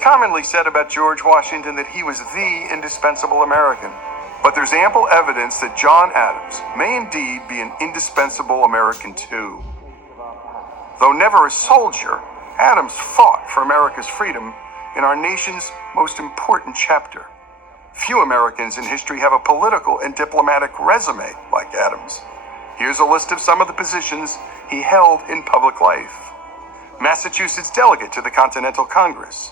commonly said about George Washington that he was the indispensable American. But there's ample evidence that John Adams may indeed be an indispensable American too. Though never a soldier, Adams fought for America's freedom in our nation's most important chapter. Few Americans in history have a political and diplomatic resume like Adams. Here's a list of some of the positions he held in public life. Massachusetts delegate to the Continental Congress.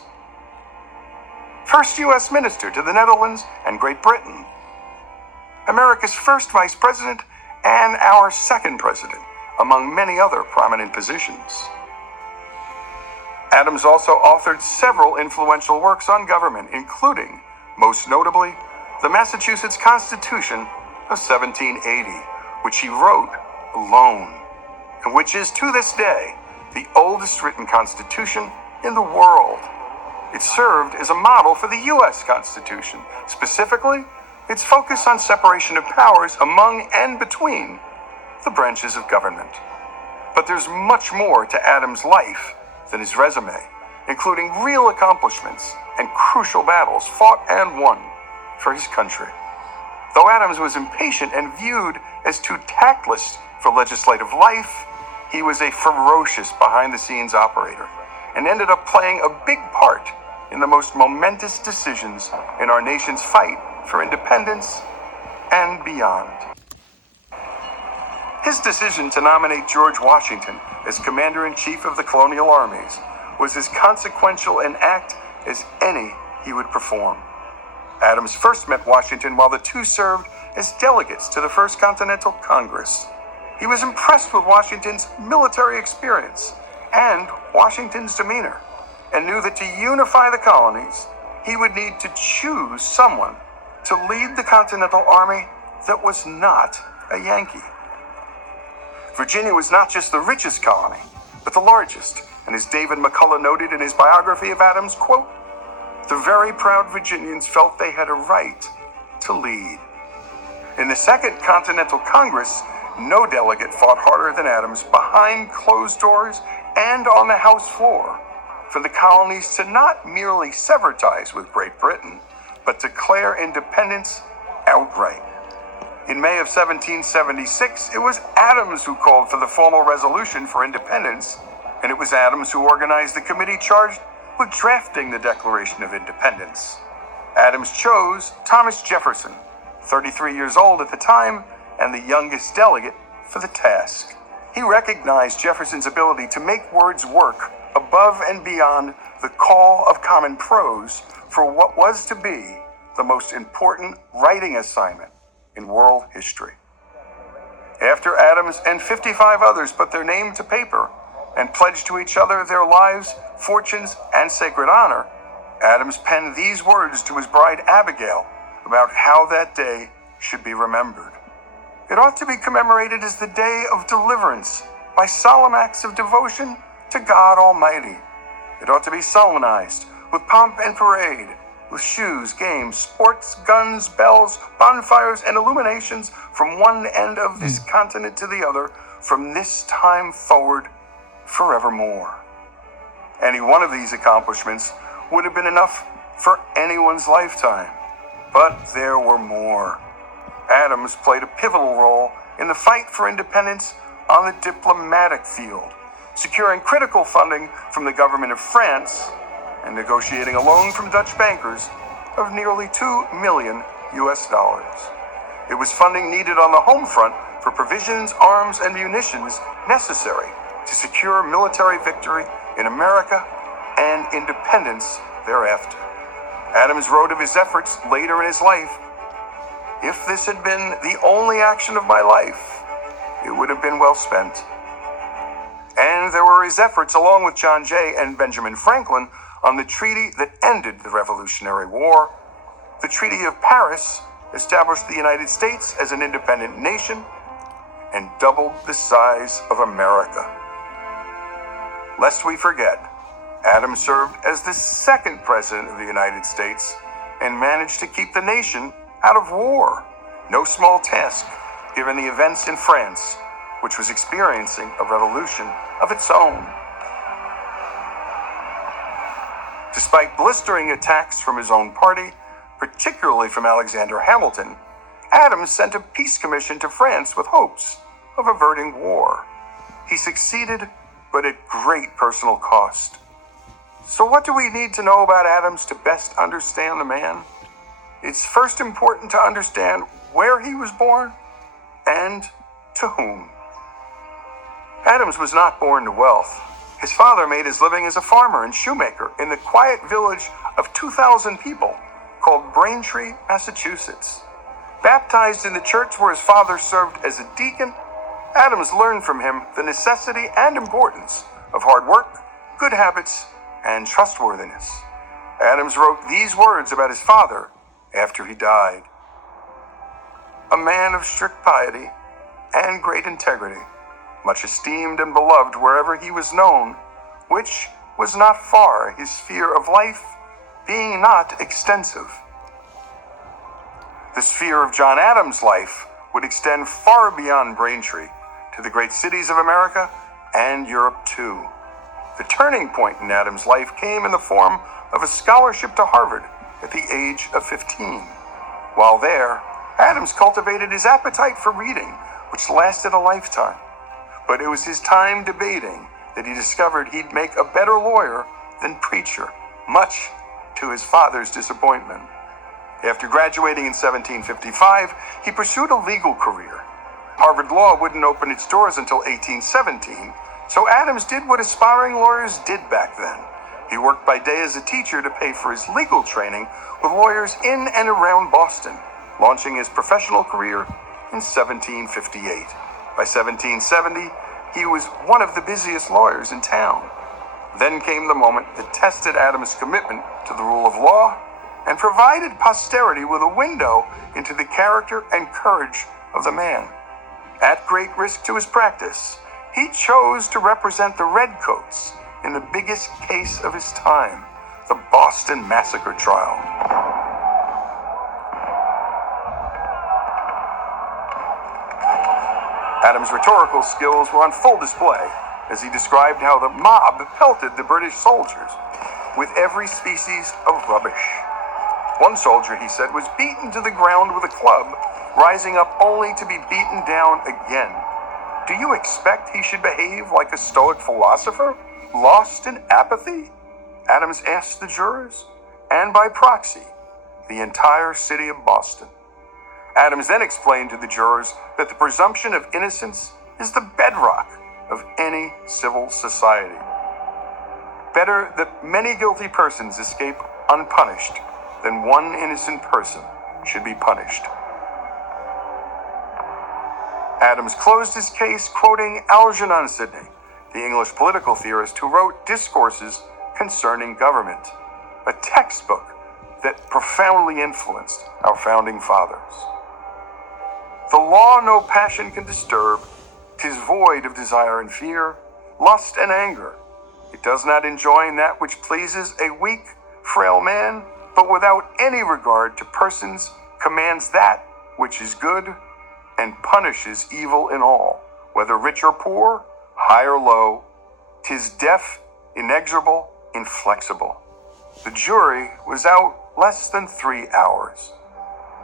First U.S. minister to the Netherlands and Great Britain. America's first vice president and our second president, among many other prominent positions. Adams also authored several influential works on government, including, most notably, the Massachusetts Constitution of 1780, which he wrote alone, and which is to this day the oldest written constitution in the world. It served as a model for the U.S. Constitution, specifically its focus on separation of powers among and between the branches of government. But there's much more to Adams' life than his resume, including real accomplishments and crucial battles fought and won for his country. Though Adams was impatient and viewed as too tactless for legislative life, he was a ferocious behind-the-scenes operator and ended up playing a big part in the most momentous decisions in our nation's fight for independence and beyond. His decision to nominate George Washington as Commander-in-Chief of the colonial armies was as consequential an act as any he would perform. Adams first met Washington while the two served as delegates to the First Continental Congress. He was impressed with Washington's military experience and Washington's demeanor, and knew that to unify the colonies, he would need to choose someone to lead the Continental Army that was not a Yankee. Virginia was not just the richest colony, but the largest, and as David McCullough noted in his biography of Adams, quote, "The very proud Virginians felt they had a right to lead." In the Second Continental Congress, no delegate fought harder than Adams behind closed doors and on the House floor for the colonies to not merely sever ties with Great Britain, but declare independence outright. In May of 1776, it was Adams who called for the formal resolution for independence, and it was Adams who organized the committee charged with drafting the Declaration of Independence. Adams chose Thomas Jefferson, 33 years old at the time, and the youngest delegate for the task. He recognized Jefferson's ability to make words work above and beyond the call of common prose for what was to be the most important writing assignment in world history. After Adams and 55 others put their name to paper and pledged to each other their lives, fortunes, and sacred honor, Adams penned these words to his bride Abigail about how that day should be remembered. It ought to be commemorated as the day of deliverance by solemn acts of devotion to God Almighty. It ought to be solemnized with pomp and parade, with shoes, games, sports, guns, bells, bonfires, and illuminations from one end of this continent to the other, from this time forward, forevermore. Any one of these accomplishments would have been enough for anyone's lifetime, but there were more. Adams played a pivotal role in the fight for independence on the diplomatic field, securing critical funding from the government of France and negotiating a loan from Dutch bankers of nearly $2 million. It was funding needed on the home front for provisions, arms, and munitions necessary to secure military victory in America and independence thereafter. Adams wrote of his efforts later in his life, "If this had been the only action of my life, it would have been well spent." And there were his efforts, along with John Jay and Benjamin Franklin, on the treaty that ended the Revolutionary War. The Treaty of Paris established the United States as an independent nation and doubled the size of America. Lest we forget, Adams served as the second president of the United States and managed to keep the nation out of war. No small task, given the events in France, which was experiencing a revolution of its own. Despite blistering attacks from his own party, particularly from Alexander Hamilton, Adams sent a peace commission to France with hopes of averting war. He succeeded, but at great personal cost. So what do we need to know about Adams to best understand the man? It's first important to understand where he was born and to whom. Adams was not born to wealth. His father made his living as a farmer and shoemaker in the quiet village of 2,000 people called Braintree, Massachusetts. Baptized in the church where his father served as a deacon, Adams learned from him the necessity and importance of hard work, good habits, and trustworthiness. Adams wrote these words about his father after he died. A man of strict piety and great integrity, much esteemed and beloved wherever he was known, which was not far, his sphere of life being not extensive. The sphere of John Adams' life would extend far beyond Braintree to the great cities of America and Europe too. The turning point in Adams' life came in the form of a scholarship to Harvard at the age of 15. While there, Adams cultivated his appetite for reading, which lasted a lifetime. But it was his time debating that he discovered he'd make a better lawyer than preacher, much to his father's disappointment. After graduating in 1755, he pursued a legal career. Harvard Law wouldn't open its doors until 1817, so Adams did what aspiring lawyers did back then. He worked by day as a teacher to pay for his legal training with lawyers in and around Boston, launching his professional career in 1758. By 1770, he was one of the busiest lawyers in town. Then came the moment that tested Adams' commitment to the rule of law and provided posterity with a window into the character and courage of the man. At great risk to his practice, he chose to represent the Redcoats in the biggest case of his time, the Boston Massacre trial. Adams' rhetorical skills were on full display as he described how the mob pelted the British soldiers with every species of rubbish. One soldier, he said, was beaten to the ground with a club, rising up only to be beaten down again. Do you expect he should behave like a Stoic philosopher, lost in apathy? Adams asked the jurors, and by proxy, the entire city of Boston. Adams then explained to the jurors that the presumption of innocence is the bedrock of any civil society. Better that many guilty persons escape unpunished than one innocent person should be punished. Adams closed his case quoting Algernon Sidney, the English political theorist who wrote Discourses Concerning Government, a textbook that profoundly influenced our founding fathers. The law no passion can disturb, 'tis void of desire and fear, lust and anger. It does not enjoin that which pleases a weak, frail man, but without any regard to persons commands that which is good and punishes evil in all, whether rich or poor, high or low. 'Tis deaf, inexorable, inflexible. The jury was out less than 3 hours.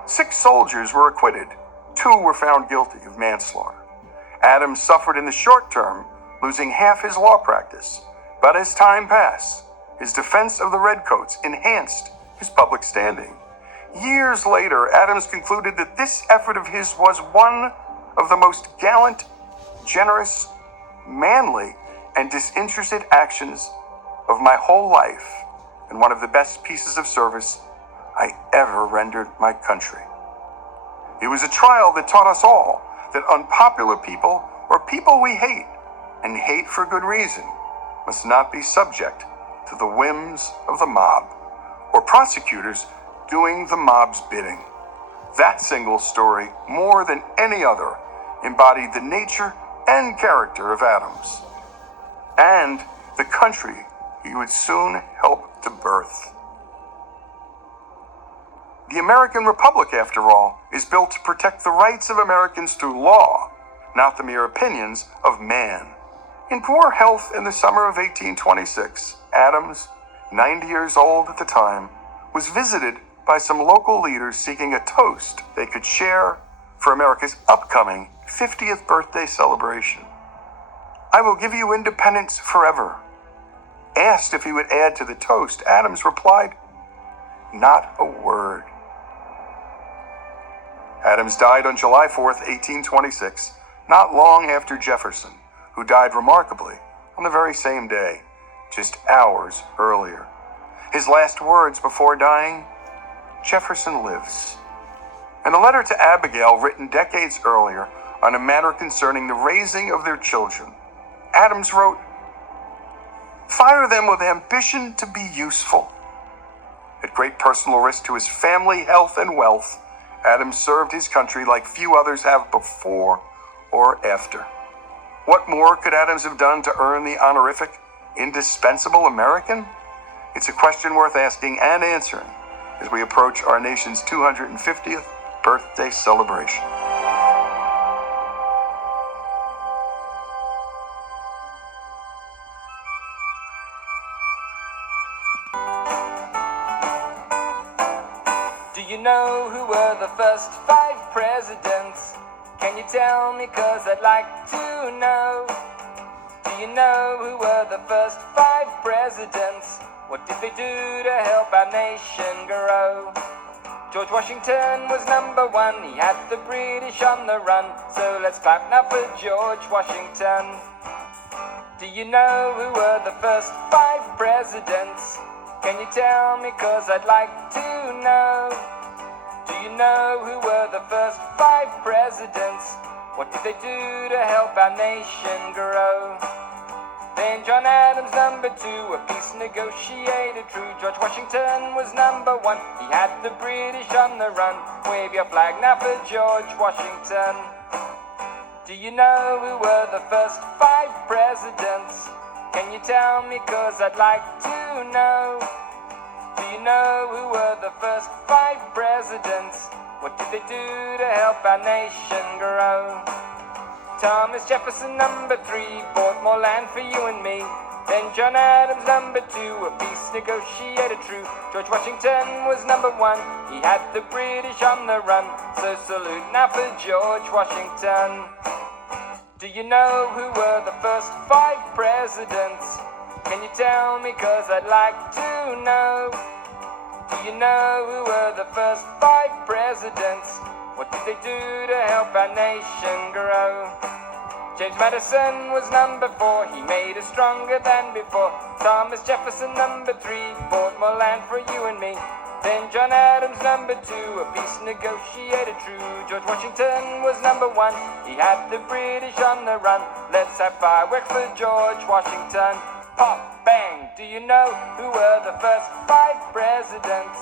6 soldiers were acquitted. 2 were found guilty of manslaughter. Adams suffered in the short term, losing half his law practice. But as time passed, his defense of the Redcoats enhanced his public standing. Years later, Adams concluded that this effort of his was one of the most gallant, generous, manly, and disinterested actions of my whole life, and one of the best pieces of service I ever rendered my country. It was a trial that taught us all that unpopular people, or people we hate, and hate for good reason, must not be subject to the whims of the mob, or prosecutors doing the mob's bidding. That single story, more than any other, embodied the nature and character of Adams, and the country he would soon help to birth. The American Republic, after all, is built to protect the rights of Americans through law, not the mere opinions of man. In poor health in the summer of 1826, Adams, 90 years old at the time, was visited by some local leaders seeking a toast they could share for America's upcoming 50th birthday celebration. "I will give you independence forever." Asked if he would add to the toast, Adams replied, "Not a word." Adams died on July 4th, 1826, not long after Jefferson, who died remarkably on the very same day, just hours earlier. His last words before dying, "Jefferson lives." In a letter to Abigail written decades earlier on a matter concerning the raising of their children, Adams wrote, "Fire them with ambition to be useful." At great personal risk to his family, health, and wealth, Adams served his country like few others have before or after. What more could Adams have done to earn the honorific indispensable American? It's a question worth asking and answering as we approach our nation's 250th birthday celebration. Do you know who were the first 5 presidents? Can you tell me, 'cause I'd like to know. Do you know who were the first 5 presidents? What did they do to help our nation grow? George Washington was number 1, he had the British on the run, so let's clap now for George Washington. Do you know who were the first 5 presidents? Can you tell me, 'cause I'd like to know. Do you know who were the first 5 presidents? What did they do to help our nation grow? Then John Adams, number 2, a peace negotiator true. George Washington was number 1, he had the British on the run. Wave your flag now for George Washington. Do you know who were the first 5 presidents? Can you tell me, 'cause I'd like to know. Do you know who were the first 5 presidents? What did they do to help our nation grow? Thomas Jefferson, number 3, bought more land for you and me. Then John Adams, number 2, a peace negotiator true. George Washington was number 1, he had the British on the run. So salute now for George Washington. Do you know who were the first 5 presidents? Can you tell me, 'cause I'd like to know. Do you know who were the first 5 presidents? What did they do to help our nation grow? James Madison was number 4, he made us stronger than before. Thomas Jefferson, number 3, bought more land for you and me. Then John Adams, number 2, a peace negotiator true. George Washington was number 1, he had the British on the run. Let's have fireworks for George Washington. Pop, bang, do you know who were the first 5 presidents?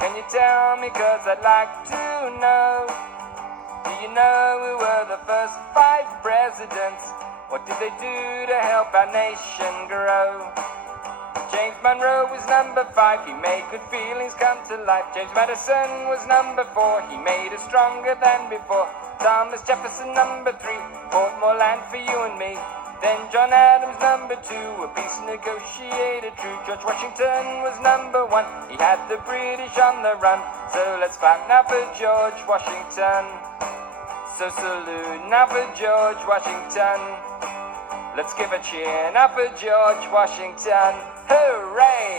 Can you tell me, 'cause I'd like to know. Do you know who were the first 5 presidents? What did they do to help our nation grow? James Monroe was number 5, he made good feelings come to life. James Madison was number 4, he made us stronger than before. Thomas Jefferson, number 3, bought more land for you and me. Then John Adams, number 2, a peace negotiator true. George Washington was number 1, he had the British on the run. So let's clap now for George Washington. So salute now for George Washington. Let's give a cheer now for George Washington. Hooray!